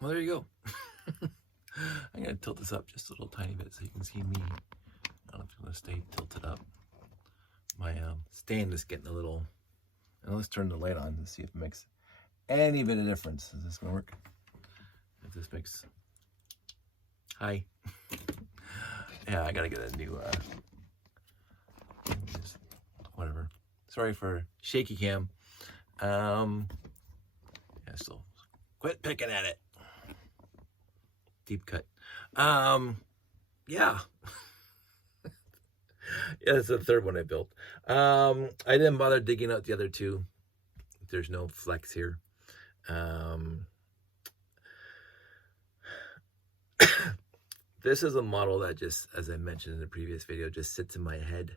Well, there you go. I'm going to tilt this up just a little tiny bit so you can see me. I don't know if it's going to stay tilted up. My stand is getting a little... And let's turn the light on and see if it makes any bit of difference. Is this going to work? If this makes... Hi. Yeah, I got to get a new... whatever. Sorry for shaky cam. Yeah, still quit picking at it. Deep cut. Yeah. Yeah, that's the third one I built. I didn't bother digging out the other two. There's no flex here. This is a model that just, as I mentioned in the previous video, just sits in my head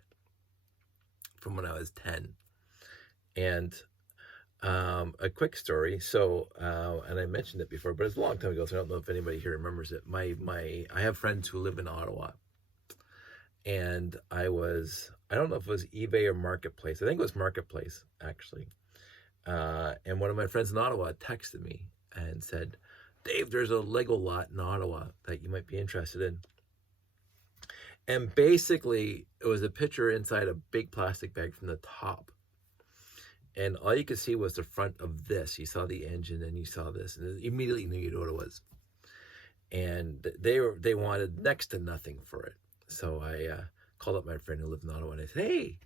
from when I was 10. And a quick story. So, and I mentioned it before, but it's a long time ago, so I don't know if anybody here remembers it. I have friends who live in Ottawa, and I don't know if it was eBay or Marketplace. I think it was Marketplace, actually. And one of my friends in Ottawa texted me and said, Dave, there's a Lego lot in Ottawa that you might be interested in. And basically, it was a picture inside a big plastic bag from the top. And all you could see was the front of this. You saw the engine and you saw this, and immediately knew you knew what it was. And they wanted next to nothing for it. So I called up my friend who lived in Ottawa, and I said, hey,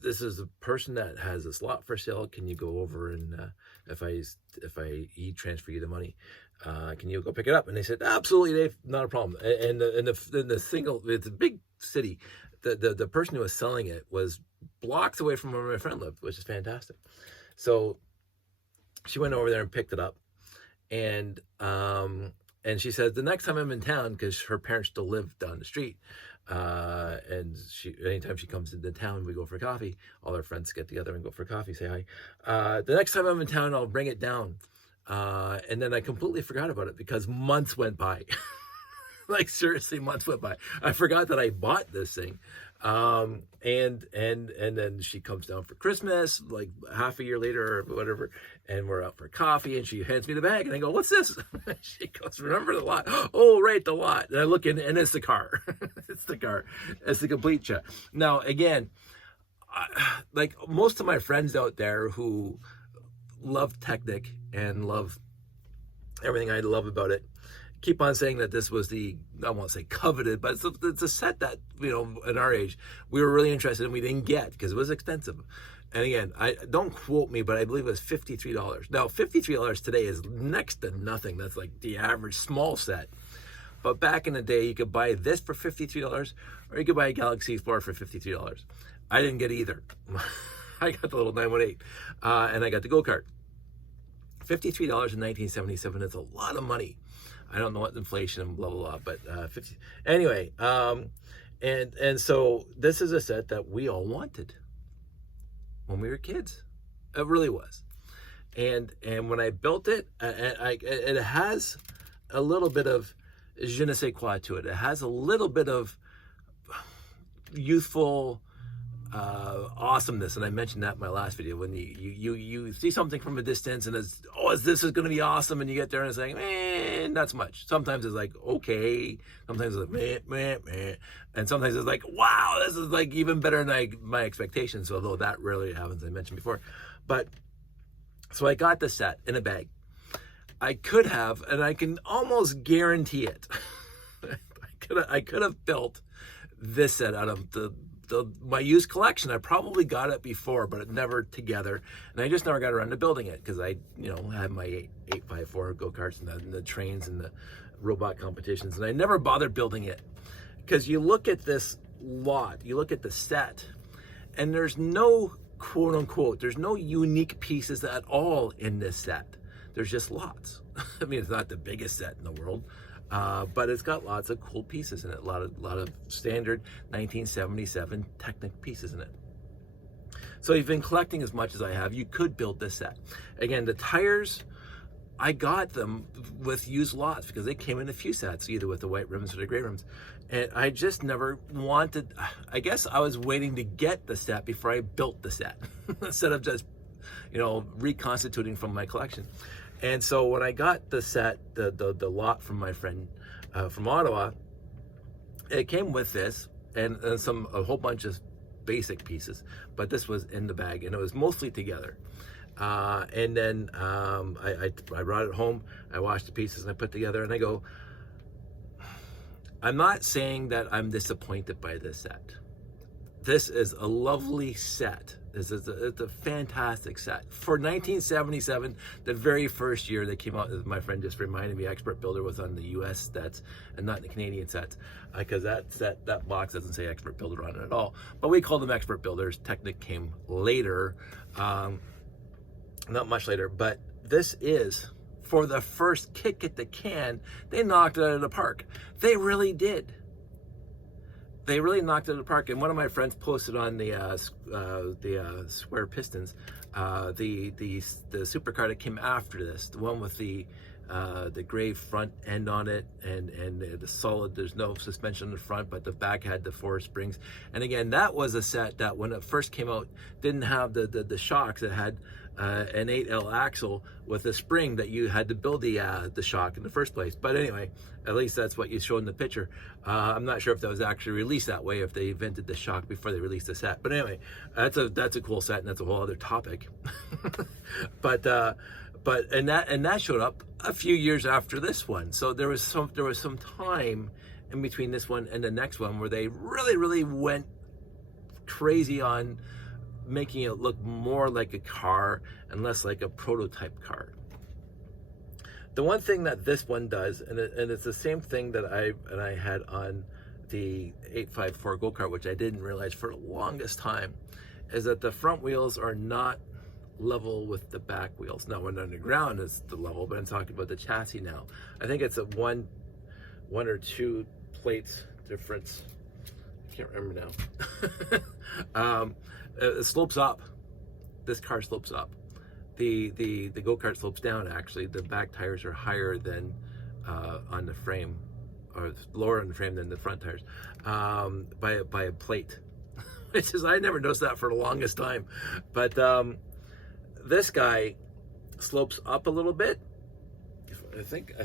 this is a person that has this lot for sale. Can you go over and if I transfer you the money, can you go pick it up? And they said, absolutely, Dave, not a problem. And the single, it's a big city. The person who was selling it was blocks away from where my friend lived, which is fantastic. So she went over there and picked it up, and she said the next time I'm in town, because her parents still live down the street, and anytime she comes into town, we go for coffee. All our friends get together and go for coffee, say hi. The next time I'm in town, I'll bring it down. And then I completely forgot about it because months went by. Like, seriously, months went by. I forgot that I bought this thing. And then she comes down for Christmas, like half a year later or whatever, and we're out for coffee, and she hands me the bag, and I go, what's this? She goes, remember the lot? Oh, right, the lot. And I look in, and it's the car. It's the car. It's the complete check. Now, again, like most of my friends out there who love Technic and love everything I love about it, keep on saying that this was I won't say coveted, but it's a set that, at our age, we were really interested in. We didn't get because it was expensive. And again, I don't quote me, but I believe it was $53. Now, $53 today is next to nothing. That's like the average small set. But back in the day, you could buy this for $53, or you could buy a Galaxy Explorer for $53. I didn't get either. I got the little 918, and I got the go-kart. $53 in 1977 is a lot of money. I don't know what inflation and blah, blah, blah, but 50. Anyway, and so this is a set that we all wanted when we were kids. It really was. And when I built it, it has a little bit of je ne sais quoi to it. It has a little bit of youthful awesomeness, and I mentioned that in my last video. When you see something from a distance and this is going to be awesome, and you get there and it's like, not so much. Sometimes it's like, okay. Sometimes it's like, meh. And sometimes it's like, wow, this is like even better than my expectations, although that rarely happens, I mentioned before. But so I got the set in a bag. I could have, and I can almost guarantee it, I could have built this set out of my used collection. I probably got it before, but it never together, and I just never got around to building it because I had my 854 go-karts and the trains and the robot competitions, and I never bothered building it because you look at this lot, you look at the set, and there's no quote unquote, there's no unique pieces at all in this set. There's just lots. I mean, it's not the biggest set in the world, but it's got lots of cool pieces in it. A lot of standard 1977 Technic pieces in it. So you've been collecting as much as I have, you could build this set. Again, the tires, I got them with used lots because they came in a few sets, either with the white rims or the gray rims. And I just never wanted, I guess I was waiting to get the set before I built the set. Instead of just reconstituting from my collection. And so when I got the set, the lot from my friend from Ottawa, it came with this and a whole bunch of basic pieces, but this was in the bag, and it was mostly together. And then I brought it home, I washed the pieces, and I put together, and I go, I'm not saying that I'm disappointed by this set. This is a lovely set. It's a fantastic set. For 1977, the very first year they came out, my friend just reminded me, Expert Builder was on the US sets and not the Canadian sets, because that box doesn't say Expert Builder on it at all. But we called them Expert Builders. Technic came later, not much later, but this is, for the first kick at the can, they knocked it out of the park. They really did. They really knocked it out of the park. And one of my friends posted on the Square Pistons, the supercar that came after this, the one with the gray front end on it, and the solid, there's no suspension in the front, but the back had the 4 springs. And again, that was a set that when it first came out didn't have the shocks. It had an 8L axle with a spring that you had to build the shock in the first place. But anyway, at least that's what you showed in the picture. I'm not sure if that was actually released that way, if they invented the shock before they released the set. But anyway, that's a cool set, and that's a whole other topic. But that showed up a few years after this one. So there was some time in between this one and the next one where they really went crazy on making it look more like a car and less like a prototype car. The one thing that this one does, and it's the same thing that I had on the 854 go-kart, which I didn't realize for the longest time, is that the front wheels are not level with the back wheels. Now, when they're on the ground, it's the level, but I'm talking about the chassis now. I think it's a one or two plates difference. I can't remember now. It slopes up. This car slopes up. The go-kart slopes down. Actually, the back tires are higher than on the frame, or lower on the frame than the front tires, by a plate. Which is, I never noticed that for the longest time. But this guy slopes up a little bit. I think I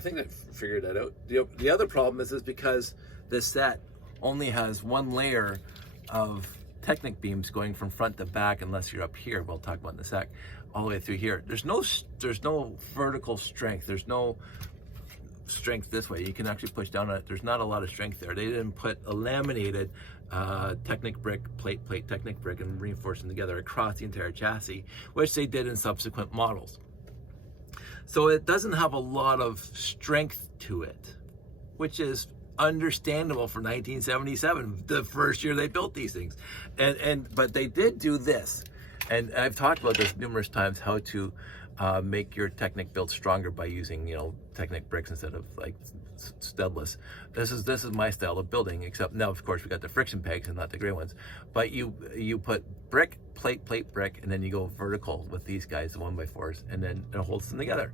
figured that out. The other problem is because this set only has one layer of Technic beams going from front to back, unless you're up here, we'll talk about in a sec, all the way through here. There's no vertical strength. There's no strength this way. You can actually push down on it. There's not a lot of strength there. They didn't put a laminated Technic brick, plate, Technic brick, and reinforce them together across the entire chassis, which they did in subsequent models. So it doesn't have a lot of strength to it, which is understandable for 1977, the first year they built these things. But they did do this, and I've talked about this numerous times, how to make your Technic build stronger by using Technic bricks instead of like studless. This is my style of building, except now of course we got the friction pegs and not the gray ones. But you put brick, plate, brick, and then you go vertical with these guys, the 1x4s, and then it holds them together.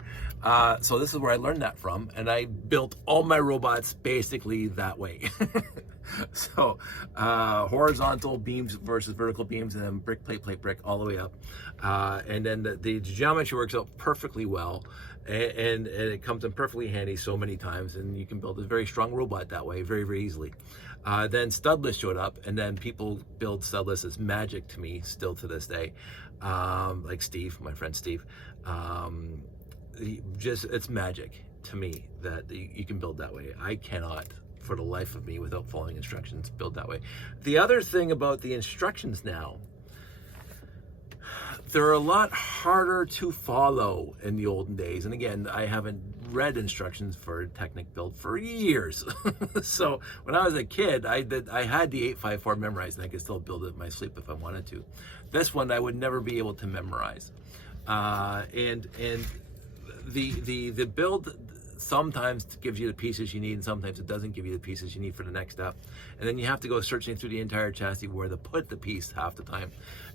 So this is where I learned that from, and I built all my robots basically that way. So horizontal beams versus vertical beams, and then brick, plate, brick, all the way up. And then the geometry works out perfectly well, and it comes in perfectly handy so many times, and you can build a very strong robot that way very easily. Then studless showed up, and then people build studless as magic to me still to this day. Like Steve, my friend Steve, it's magic to me that you can build that way. I cannot, for the life of me, without following instructions, build that way. The other thing about the instructions now, they're a lot harder to follow in the olden days. And again, I haven't read instructions for Technic build for years. So when I was a kid, I had the 854 memorized, and I could still build it in my sleep if I wanted to. This one I would never be able to memorize. And the build sometimes gives you the pieces you need, and sometimes it doesn't give you the pieces you need for the next step. And then you have to go searching through the entire chassis where to put the piece half the time.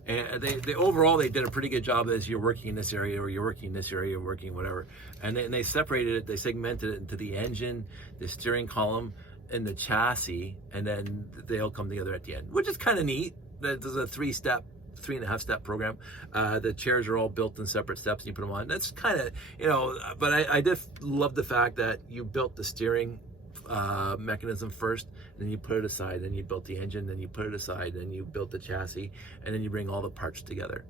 And they overall, they did a pretty good job as you're working in this area, or you're working in this area, you're working whatever. And they separated it, they segmented it into the engine, the steering column, and the chassis, and then they all come together at the end, which is kind of neat. There's a 3-step 3.5 step program. The chairs are all built in separate steps, and you put them on. That's kind of, you know, but I did love the fact that you built the steering mechanism first, and then you put it aside, then you built the engine, then you put it aside, then you built the chassis, and then you bring all the parts together.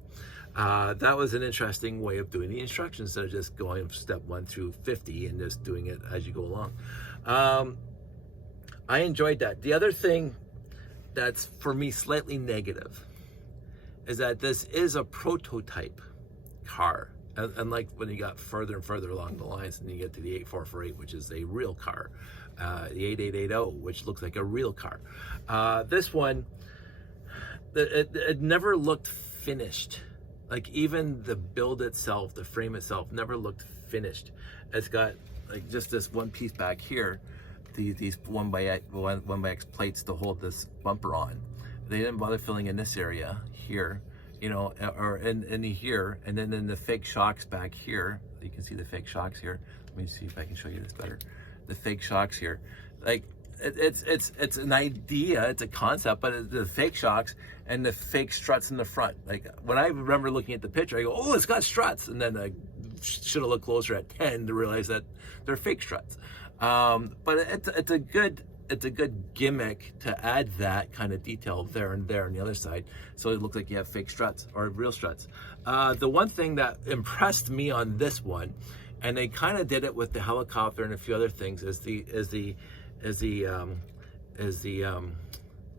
That was an interesting way of doing the instructions, instead of just going from step 1 through 50 and just doing it as you go along. I enjoyed that. The other thing that's for me slightly negative is that this is a prototype car. Unlike when you got further and further along the lines, and you get to the 8448, which is a real car, the 8880, which looks like a real car. This one, it never looked finished. Like, even the build itself, the frame itself, never looked finished. It's got like just this one piece back here, these 1x plates to hold this bumper on. They didn't bother filling in this area here, you know, or in here, and then in the fake shocks back here. You can see the fake shocks here. Let me see if I can show you this better. The fake shocks here, like it's an idea, it's a concept, but the fake shocks and the fake struts in the front. Like, when I remember looking at the picture, I go, oh, it's got struts, and then I should have looked closer at 10 to realize that they're fake struts. But it's a good gimmick to add that kind of detail there and there on the other side, so it looks like you have fake struts or real struts. The one thing that impressed me on this one, and they kind of did it with the helicopter and a few other things, is the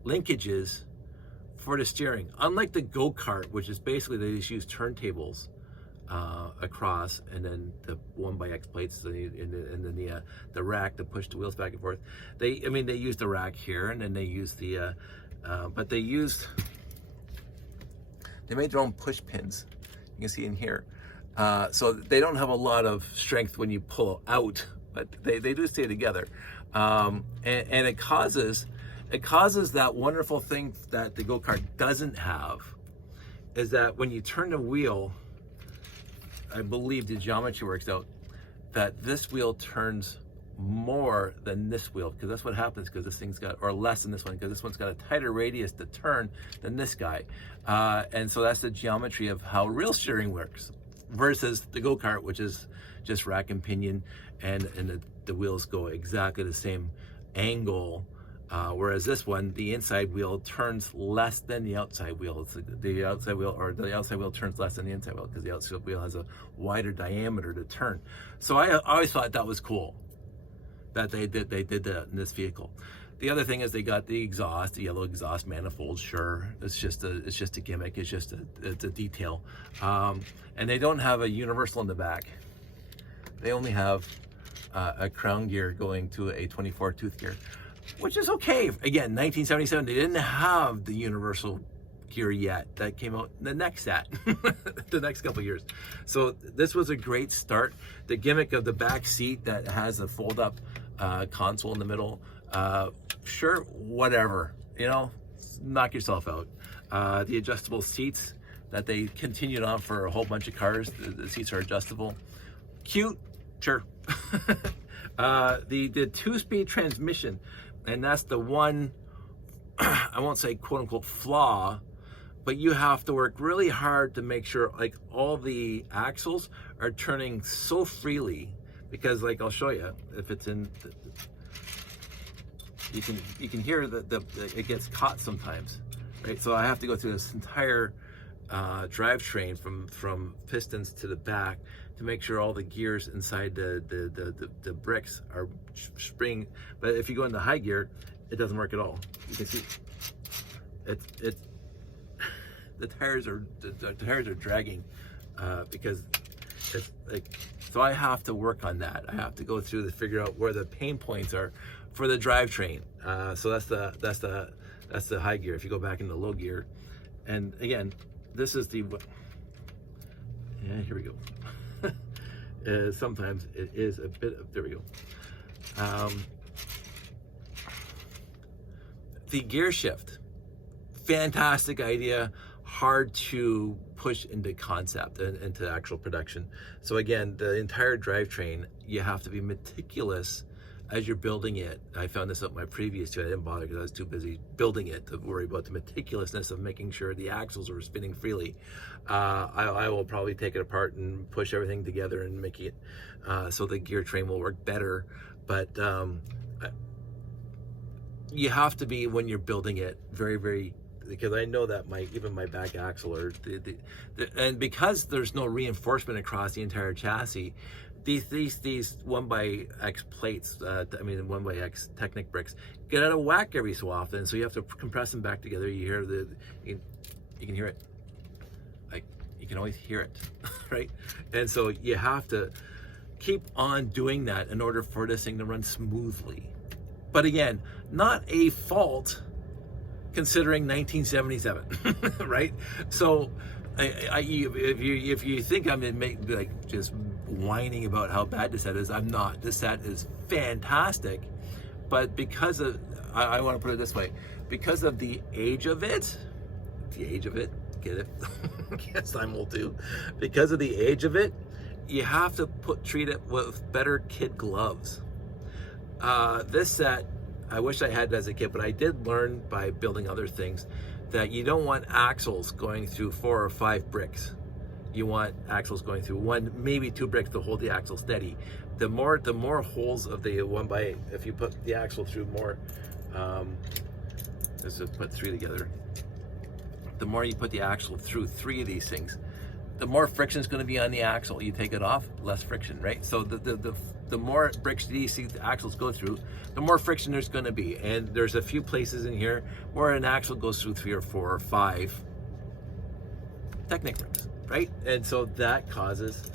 linkages for the steering. Unlike the go-kart, which is basically they just use turntables across, and then the 1x plates, and then the rack to push the wheels back and forth. They use the rack here, and then they use the but they made their own push pins. You can see in here, so they don't have a lot of strength when you pull out, but they do stay together, and it causes that wonderful thing that the go-kart doesn't have, is that when you turn the wheel, I believe the geometry works out that this wheel turns more than this wheel, because that's what happens, because this thing's got, or less than this one, because this one's got a tighter radius to turn than this guy. And so that's the geometry of how real steering works, versus the go-kart, which is just rack and pinion, and the wheels go exactly the same angle. Whereas this one, the inside wheel turns less than the outside wheel. The outside wheel turns less than the inside wheel, because the outside wheel has a wider diameter to turn. So I always thought that was cool that they did that in this vehicle. The other thing is they got the exhaust, the yellow exhaust manifold. Sure, it's just a gimmick. It's a detail, and they don't have a universal in the back. They only have a crown gear going to a 24 tooth gear, which is okay. Again, 1977, they didn't have the universal gear yet. That came out the next the next couple years. So this was a great start. The gimmick of the back seat that has a fold-up console in the middle, sure, whatever, you know, knock yourself out. The adjustable seats that they continued on for a whole bunch of cars, the seats are adjustable. Cute, sure. The two-speed transmission, and that's the one, I won't say quote unquote flaw, but you have to work really hard to make sure like all the axles are turning so freely, because like I'll show you, if it's in, you can hear it gets caught sometimes, right? So I have to go through this entire drivetrain from pistons to the back to make sure all the gears inside the bricks are spring. But if you go into high gear, it doesn't work at all. You can see the tires are dragging because it's like, so I have to work on that. I have to go through to figure out where the pain points are for the drivetrain. So that's the high gear. If you go back into low gear, and again, this is the, yeah, here we go. Sometimes it is a bit of, there we go. The gear shift, fantastic idea, hard to push into concept and into actual production. So again, the entire drivetrain, you have to be meticulous as you're building it, I found this out in my previous two. I didn't bother because I was too busy building it to worry about the meticulousness of making sure the axles were spinning freely. I will probably take it apart and push everything together and make it so the gear train will work better. But you have to be, when you're building it, very, very, because I know that even my back axle, or and because there's no reinforcement across the entire chassis, these 1x plates, I mean 1x Technic bricks, get out of whack every so often. So you have to compress them back together. You hear you can hear it. Like, you can always hear it, right? And so you have to keep on doing that in order for this thing to run smoothly. But again, not a fault considering 1977, right? So if you think I'm like just whining about how bad this set is, I'm not. This set is fantastic, but because of, I want to put it this way, because of the age of it, get it? Guess I'm old too. Because of the age of it, you have to treat it with better kid gloves. This set, I wish I had it as a kid, but I did learn by building other things that you don't want axles going through 4 or 5 bricks. You want axles going through 1, maybe 2 bricks to hold the axle steady. The more holes of the 1x8, if you put the axle through more, let's just put 3 together. The more you put the axle through 3 of these things, the more friction is going to be on the axle. You take it off, less friction, right? So the more bricks these axles go through, the more friction there's going to be. And there's a few places in here where an axle goes through 3 or 4 or 5 Technic bricks, right? And so that causes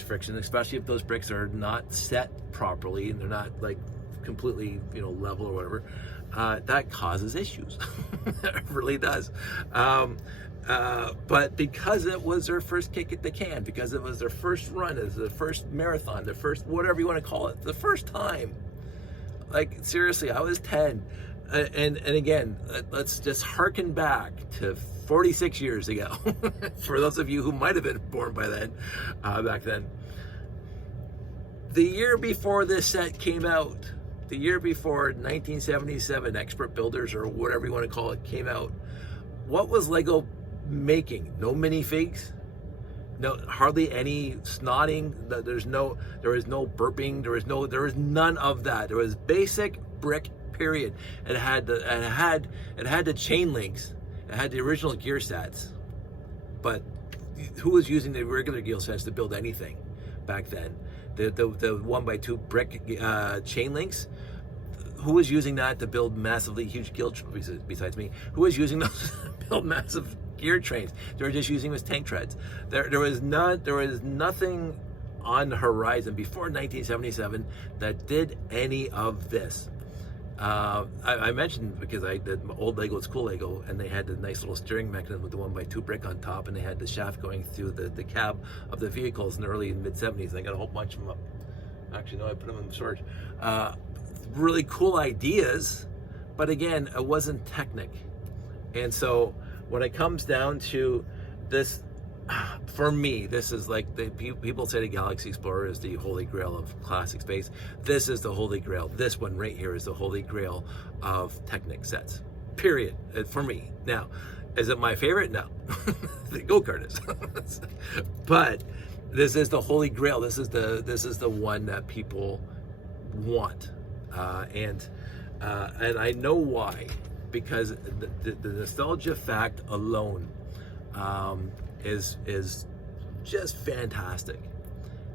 friction, especially if those bricks are not set properly and they're not like completely, level or whatever. That causes issues. It really does. But because it was their first kick at the can, because it was their first run, it was the first marathon, the first, whatever you want to call it, the first time. Like, seriously, I was 10. And again, let's just harken back to 46 years ago. For those of you who might have been born by then, back then. The year before this set came out, the year before 1977 Expert Builders, or whatever you want to call it, came out, what was Lego making? No minifigs, no, hardly any snotting. There was no burping. There was none of that. There was basic brick, period. It had the chain links. It had the original gear sets. But who was using the regular gear sets to build anything back then? The 1x2 brick chain links. Who was using that to build massively huge gear trains besides me? Who was using those to build massive gear trains? They were just using them as tank treads. There was nothing on the horizon before 1977 that did any of this. I mentioned, because the old Lego was cool Lego, and they had the nice little steering mechanism with the 1x2 brick on top, and they had the shaft going through the cab of the vehicles in the early and mid 70s. I got a whole bunch of them up. Actually, no, I put them in storage. Really cool ideas, but again, it wasn't Technic. And so when it comes down to this, for me, this is like, people say the Galaxy Explorer is the holy grail of classic space. This is the holy grail. This one right here is the holy grail of Technic sets, period, for me. Now, is it my favorite? No. The go-kart is. But this is the holy grail. This is the one that people want. And I know why, because the nostalgia fact alone is just fantastic.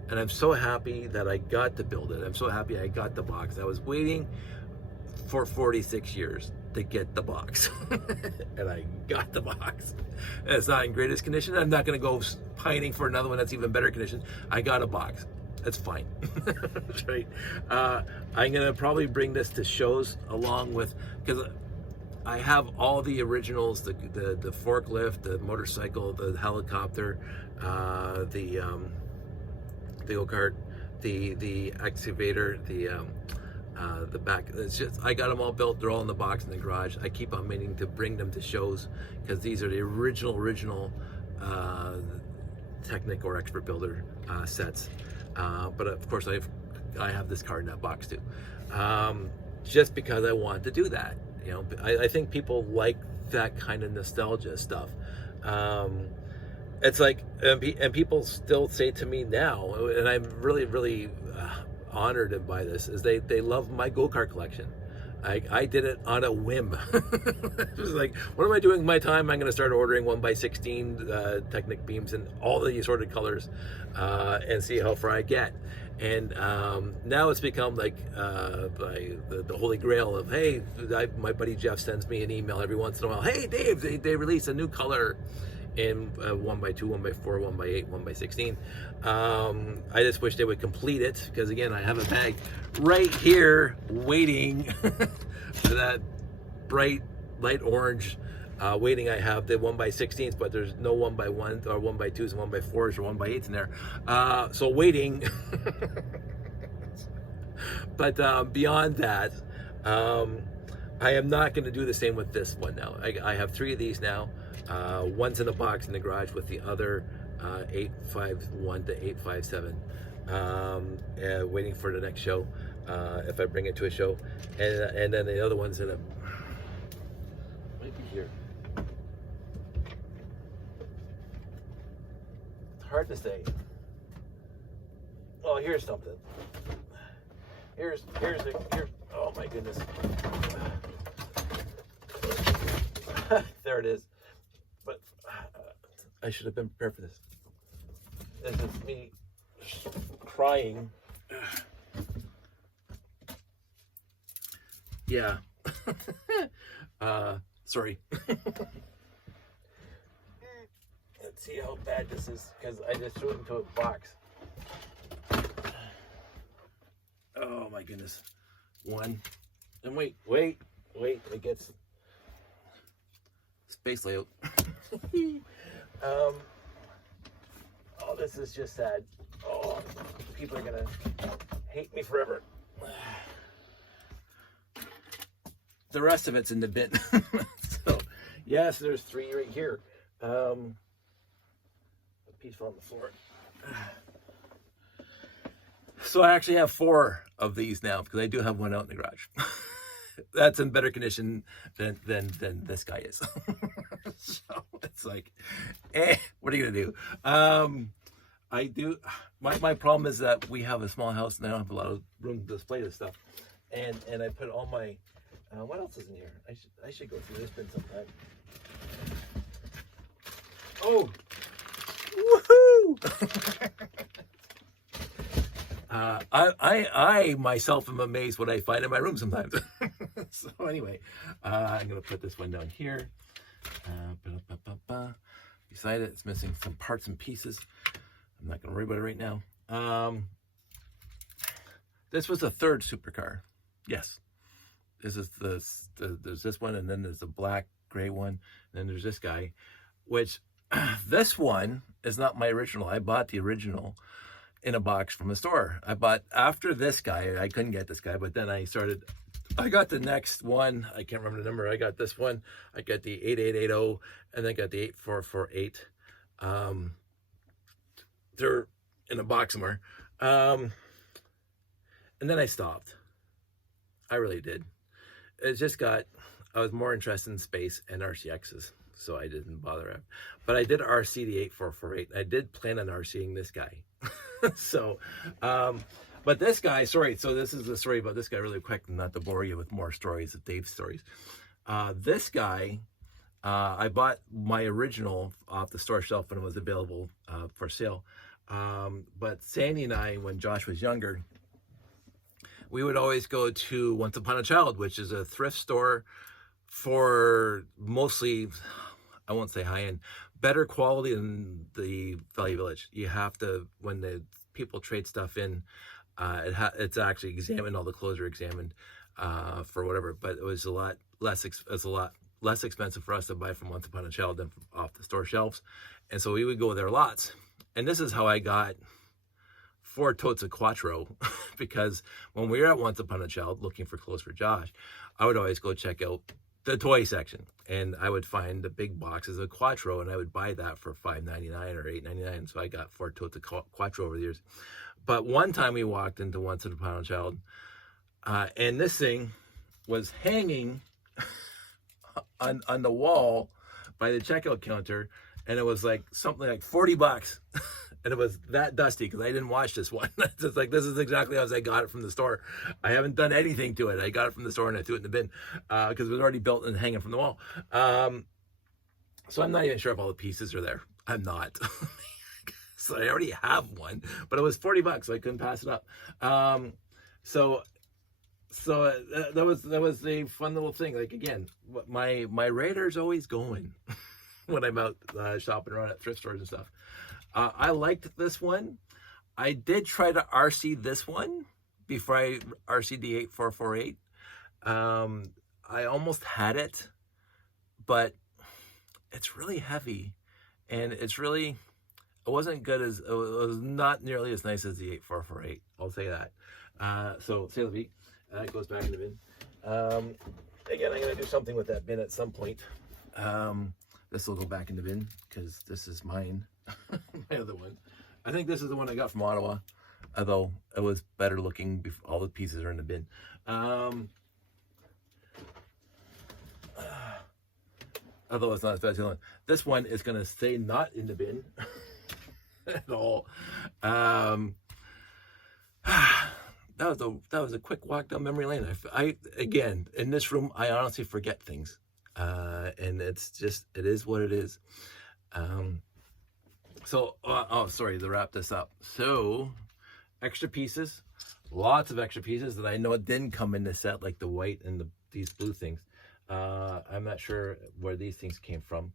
And I'm so happy that I got to build it. I'm so happy I got the box. I was waiting for 46 years to get the box. And I got the box. And it's not in greatest condition. I'm not going to go pining for another one that's even better condition. I got a box. That's fine. Right. I'm going to probably bring this to shows along with, because I have all the originals, the forklift, the motorcycle, the helicopter, the go-kart, the excavator, the back. It's just, I got them all built. They're all in the box in the garage. I keep on meaning to bring them to shows, because these are the original Technic or Expert Builder sets. But of course, I've I have this card in that box too, just because I want to do that. You know, I think people like that kind of nostalgia stuff. It's like, and people still say to me now, and I'm really, really honored by this, is they love my go-kart collection. I did it on a whim. It was like, what am I doing with my time? I'm going to start ordering 1x16 Technic beams in all the assorted colors and see how far I get. And now it's become like the holy grail of, hey, my buddy Jeff sends me an email every once in a while. Hey, Dave, they released a new color in 1x2, 1x4, 1x8, 1x16. I just wish they would complete it, because again, I have a bag right here waiting for that bright light orange waiting. I have the 1x16s, but there's no 1x1 or 1x2s and 1x4s or 1x8s in there, so waiting. But beyond that, I am not going to do the same with this one now. I have 3 of these now. One's in a box in the garage with the other 851 to 857, waiting for the next show, if I bring it to a show, and then the other one's in a, might be here. It's hard to say. Oh, here's something. Here's oh my goodness. There it is. But I should have been prepared for this. This is me crying. Yeah. Sorry. Let's see how bad this is, because I just threw it into a box. Oh my goodness. One. And wait, it gets space layout. Oh, this is just sad. Oh, people are gonna hate me forever. The rest of it's in the bin. So, yes, there's 3 right here. A piece fell on the floor. So I actually have 4 of these now, because I do have one out in the garage. That's in better condition than this guy is. So it's like, what are you gonna do? I do. My problem is that we have a small house and I don't have a lot of room to display this stuff. And I put all my what else is in here? I should go through this bin sometime. Oh, woohoo! I myself am amazed what I find in my room sometimes. So anyway, I'm gonna put this one down here. Beside it, it's missing some parts and pieces. I'm not gonna worry about it right now. This was the 3rd supercar. Yes, this is there's this one, and then there's the black gray one, and then there's this guy, which this one is not my original. I bought the original in a box from a store. I bought after this guy. I couldn't get this guy, but then I got the next one. I can't remember the number. I got this one. I got the 8880, and then got the 8448. They're in a box somewhere. And then I stopped. I really did. It just I was more interested in space and RCXs, so I didn't bother. But I did RC the 8448. I did plan on RCing this guy. So, but this guy, sorry, so this is the story about this guy really quick, not to bore you with more stories of Dave's stories. This guy, I bought my original off the store shelf when it was available for sale. But Sandy and I, when Josh was younger, we would always go to Once Upon a Child, which is a thrift store for mostly, I won't say high-end, better quality than the Value Village. You have to, when the people trade stuff in, it's actually examined, all the clothes are examined for whatever, but it was a lot less expensive for us to buy from Once Upon a Child than off the store shelves. And so we would go there lots. And this is how I got 4 totes of Quattro, because when we were at Once Upon a Child looking for clothes for Josh, I would always go check out the toy section, and I would find the big boxes of Quattro, and I would buy that for $5.99 or $8.99. So I got 4 totes of Quattro over the years. But one time we walked into Once Upon a Pound Child, and this thing was hanging on the wall by the checkout counter, and it was like something like $40. And it was that dusty because I didn't wash this one. It's just like, this is exactly as I got it from the store. I haven't done anything to it. I got it from the store and I threw it in the bin because it was already built and hanging from the wall. So I'm not even sure if all the pieces are there. I'm not. So I already have one, but it was $40, so I couldn't pass it up. So that was a fun little thing. Like, again, my radar's always going when I'm out shopping around at thrift stores and stuff. I liked this one. I did try to RC this one before I RC'd the 8448. I almost had it, but it's really heavy, and it wasn't good as, it was not nearly as nice as the 8448. I'll say that. So, c'est la vie. It goes back in the bin. Again, I'm going to do something with that bin at some point. This will go back in the bin because this is mine. My other one. I think this is the one I got from Ottawa, although it was better looking. All the pieces are in the bin. Although it's not as bad as the other one. This one is going to stay not in the bin at all. That was a quick walk down memory lane. I again, in this room, I honestly forget things, and it is what it is. So, sorry, to wrap this up. So, extra pieces, lots of extra pieces that I know didn't come in the set, like the white and these blue things. I'm not sure where these things came from.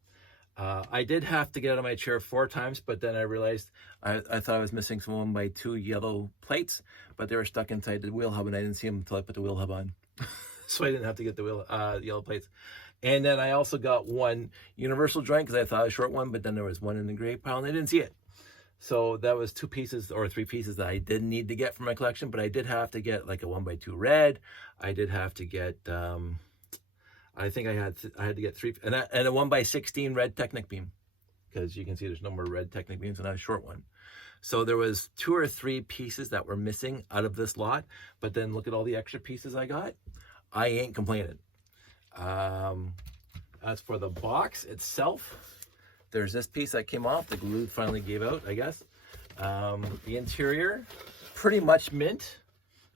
I did have to get out of my chair 4 times, but then I realized I thought I was missing some 1x2 yellow plates, but they were stuck inside the wheel hub, and I didn't see them until I put the wheel hub on. So I didn't have to get the yellow plates. And then I also got one universal joint because I thought it was a short one, but then there was one in the gray pile and I didn't see it. So that was 2 pieces or 3 pieces that I didn't need to get for my collection, but I did have to get like a 1x2 red. I did have to get, I think I had to get 3, and a 1x16 red Technic beam, because you can see there's no more red Technic beams and I had a short one. So there was 2 or 3 pieces that were missing out of this lot, but then look at all the extra pieces I got. I ain't complaining. As for the box itself, there's this piece that came off. The glue finally gave out, I guess. The interior, pretty much mint.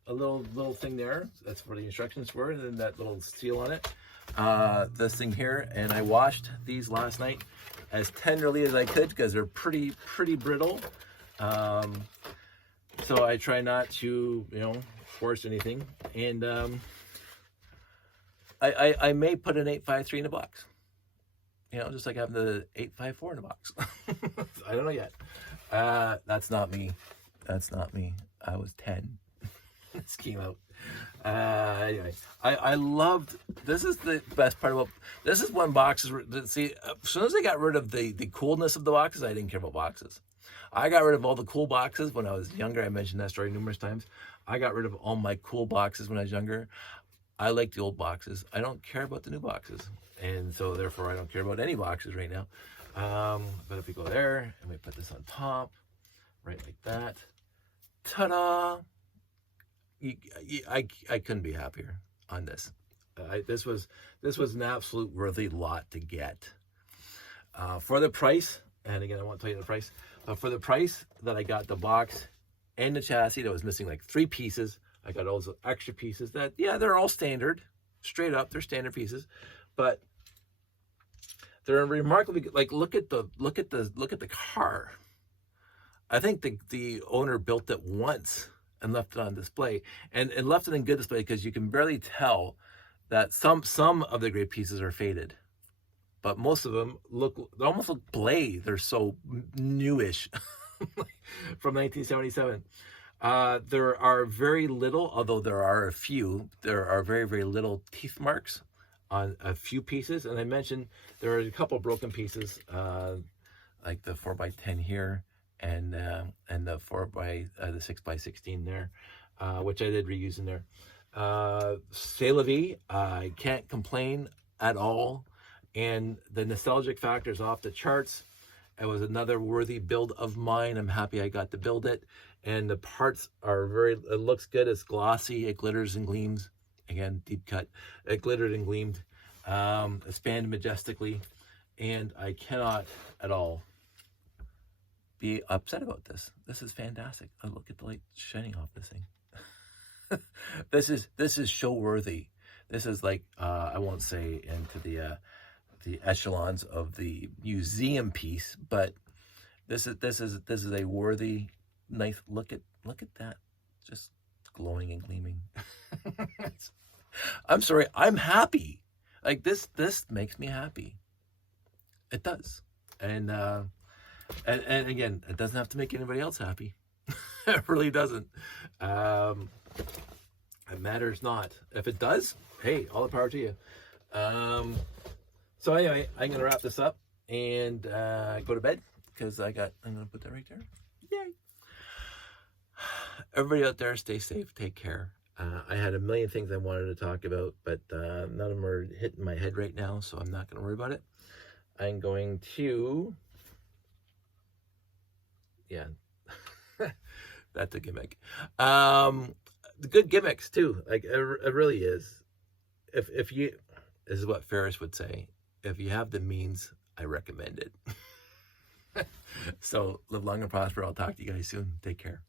A little thing there. That's where the instructions were, and then that little seal on it. This thing here, and I washed these last night as tenderly as I could because they're pretty brittle. So I try not to, force anything. And I may put an 853 in a box. Just like having the 854 in a box. I don't know yet. That's not me. That's not me. I was 10. This came out. Anyway, I loved, this is the best part about, this is when boxes, see, as soon as I got rid of the coolness of the boxes, I didn't care about boxes. I got rid of all the cool boxes when I was younger. I mentioned that story numerous times. I got rid of all my cool boxes when I was younger. I like the old boxes. I don't care about the new boxes. And so therefore I don't care about any boxes right now. But if we go there and we put this on top, right like that, ta-da! I couldn't be happier on this. This was an absolute worthy lot to get. For the price, and again I won't tell you the price, but for the price that I got the box and the chassis that was missing like 3 pieces, I got all those extra pieces that, yeah, they're all standard, straight up, they're standard pieces, but they're remarkably good. Like look at the car. I think the owner built it once and left it on display, and left it in good display because you can barely tell that some of the great pieces are faded, but most of them they almost look blay. They're so newish from 1977. There are very little, although there are a few, there are very, very little teeth marks on a few pieces. And I mentioned there are a couple broken pieces, like the 4x10 here, and the 6x16 there, which I did reuse in there. C'est la vie. I can't complain. at all. And the nostalgic factor is off the charts. It was another worthy build of mine. I'm happy I got to build it. And the parts are it looks good. It's glossy. It glitters and gleams. Again, deep cut. It glittered and gleamed. It spanned majestically. And I cannot at all be upset about this. This is fantastic. Oh, look at the light shining off this thing. This is show worthy. This is like, I won't say into the echelons of the museum piece, but this is a worthy, nice look at that, just glowing and gleaming. I'm sorry, I'm happy. Like this makes me happy. It does. And again, it doesn't have to make anybody else happy. It really doesn't. It matters not. If it does, hey, all the power to you. So anyway, I'm gonna wrap this up and go to bed because I'm gonna put that right there. Yay! Everybody out there, stay safe, take care. I had a million things I wanted to talk about, but none of them are hitting my head right now, so I'm not gonna worry about it. I'm going to, yeah, that's a gimmick. The good gimmicks too, like it really is. If you, this is what Ferris would say, if you have the means, I recommend it. So live long and prosper. I'll talk to you guys soon. Take care.